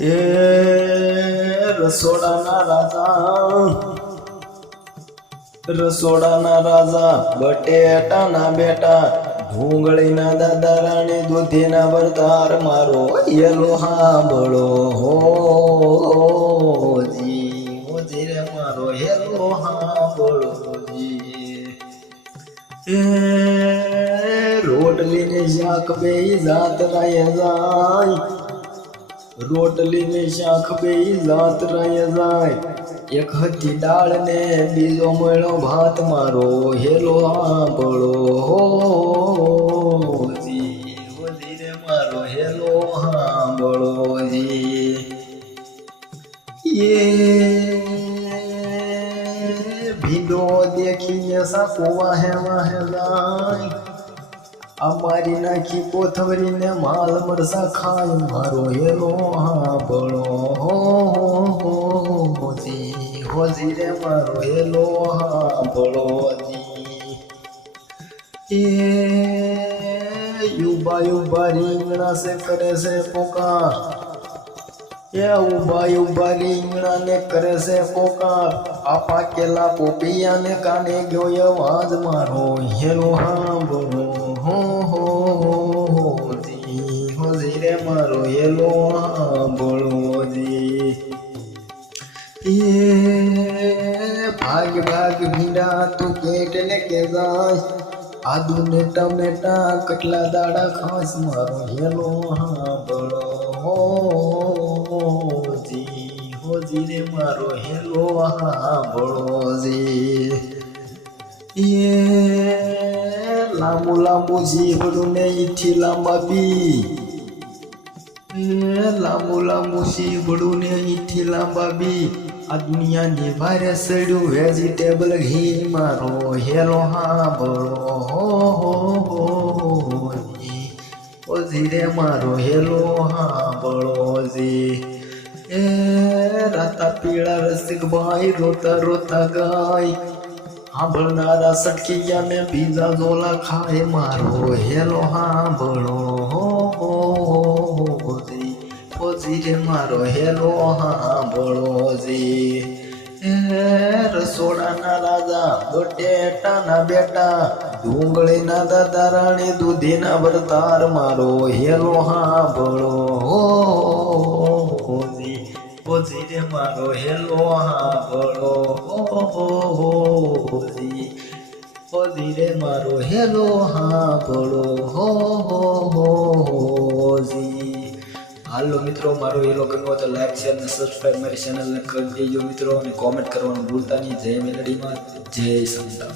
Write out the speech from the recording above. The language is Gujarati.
એ રસોડાના રાજા બટેટાના બેટા ઢુંગળીના દાદા રાણી દૂધીના વરતાર મારો યેલો હાંભળો હોજી રે મારો યેલો હાંભળો જી એ રોટલી ને શાક બે જાત રાય જાય રોટલી ને શાક બે જાત રાય જાય એક હતી દાળ ને બીજો મળ્યો ભાત મારો હેલો હાંભળો હોજી રે મારો હેલો હાંભળો જી ભીંડો દેખીને સાકો વાહે વાહે જાય અમારી નાખી કોથવરી ને માલ મરસા ખાય મારો હેલો હાંભળો હોજી રે મારો હેલો હાંભળો જી યુબા રીંગણા સે કરે છે પોકાર એ ઉબા રીંગણા ને કરે છે પોકાર આપા કેલા પોપિયા ને કાને ગયો અવાજ મારો હેલો હાંભળો હોજી રે મારો હેલો હાંભળો જી ભાગ ભીંડા તું કેટલે કે જાય આદુ ને ટમેટા કેટલા દાડા ખાસ મારો હેલો હાંભળો હોજી રે મારો હેલો હાંભળો જી લાંબુ જીવડું ને ઈથી લાંબા બી લાંબુ જીવડું ને ઈથી લાંબા બી આ દુનિયાની ભારે સડ્યું વેજીટેબલ ઘી મારો હેલો હાંભળો હોજી રે મારો હેલો હાંભળો જી એ રાતા પીળા રસિક ભાઈ રોતા રોતા ગાય હાંભળનારા સટકીયા ને બીજા ઝોલા ખાય મારો હેલો હાંભળો હોજી રે મારો હેલો હાંભળો જી રસોડાના રાજા બટેટાના બેટા ડુંગળીના દાદા રાણી દૂધીના વરતાર મારો હેલો હાંભળો હોજી રે મારો હેલો હાંભળો હોજી રે મારો હેલો હાંભળો હોજી હાલો મિત્રો મારો હેલો ગમ્યો તો લાઈક શેર અને સબસ્ક્રાઈબ મારી ચેનલને કરી દેજો મિત્રો અને કોમેન્ટ કરવાનું ભૂલતા નહીં. જય મેલડીમાં જય સંતાન.